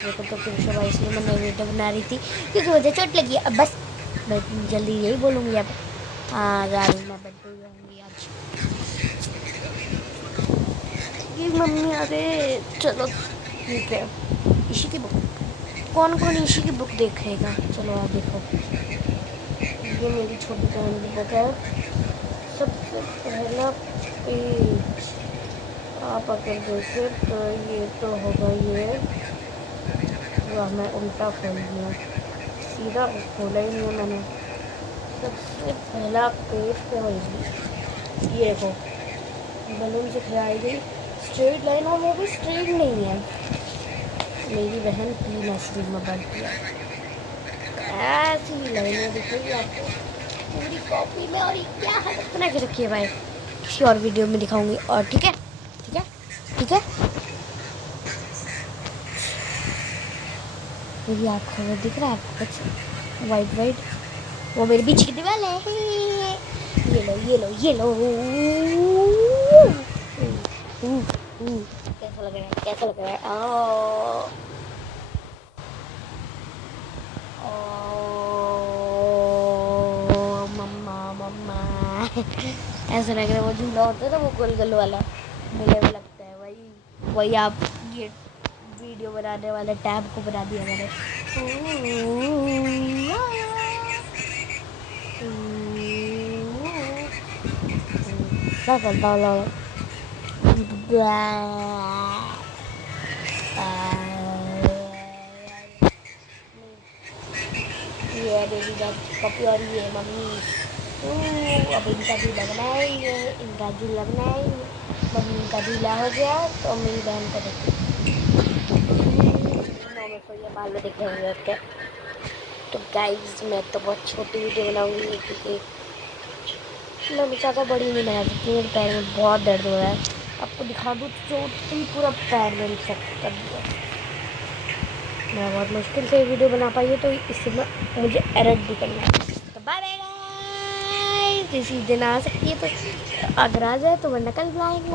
देखो तो फिर शोभा इसलिए मैं नई वीडियो बना रही थी क्योंकि मुझे चोट लगी है। अब बस मैं जल्दी यही बोलूँगी अब। हाँ यार मैं बर्थडे जाऊँगी आज। ये मम्मी अरे चलो ठीक है। इसी की बुक कौन कौन इसी की बुक देखेगा। चलो आप देखो ये मेरी छोटी बहन की बुक है। सबसे पहला पेज आप अगर देखें तो ये तो होगा ये। वाह मैं उल्टा खोल दिया, सीधा खोला ही नहीं है मैंने। सबसे पहला पेज पे होगी ये देखो बलून से खिलाई गई स्ट्रेट लाइन और वो भी स्ट्रेट नहीं है। मेरी बहन 3 में बढ़ती है ऐसी ही लाइनें दिखेगी आपको पूरी कॉपी में। और ये क्या हालत बना के रखी है भाई, किसी और वीडियो में दिखाऊंगी। और ठीक है ठीक है ठीक है। मेरी आँखों में दिख रहा है आपको कुछ वाइट वाइट, वो मेरे पीछे की दीवार है। ये लो ये लो ये लो। कैसा लग रहा है कैसा लग रहा है। मम्मा मम्मा ऐसा लग रहा है वो झूला होता है ना वो गोल गोल वाला मेले में लगता है वही वही। आप ये वीडियो बनाने वाले टैब को बना दिया मैंने। क्या करता हूँ ये बेबी कॉपी और ये मम्मी अब इनका झूला बनाएंगे इनका झूला बनाएंगे। मम्मी का झूला हो गया तो मेरी बहन को देखिए को ये बाल में दिख रहे होंगे उसके। तो गाइस मैं तो बहुत छोटी वीडियो बनाऊंगी क्योंकि मैं ज़्यादा बड़ी नहीं बना सकती। मेरे पैर में बहुत दर्द हो रहा है। आपको दिखा दूँ चोट ही पूरा पैर में इन्फेक्ट कर दिया। मैं बहुत मुश्किल से वीडियो बना पाई है तो इसमें मुझे एडिट भी करना है। तो बाय बाय गाइस, इसी दिन आ सकती है तो अगर आ जाए तो वरना कल बुलाएंगे।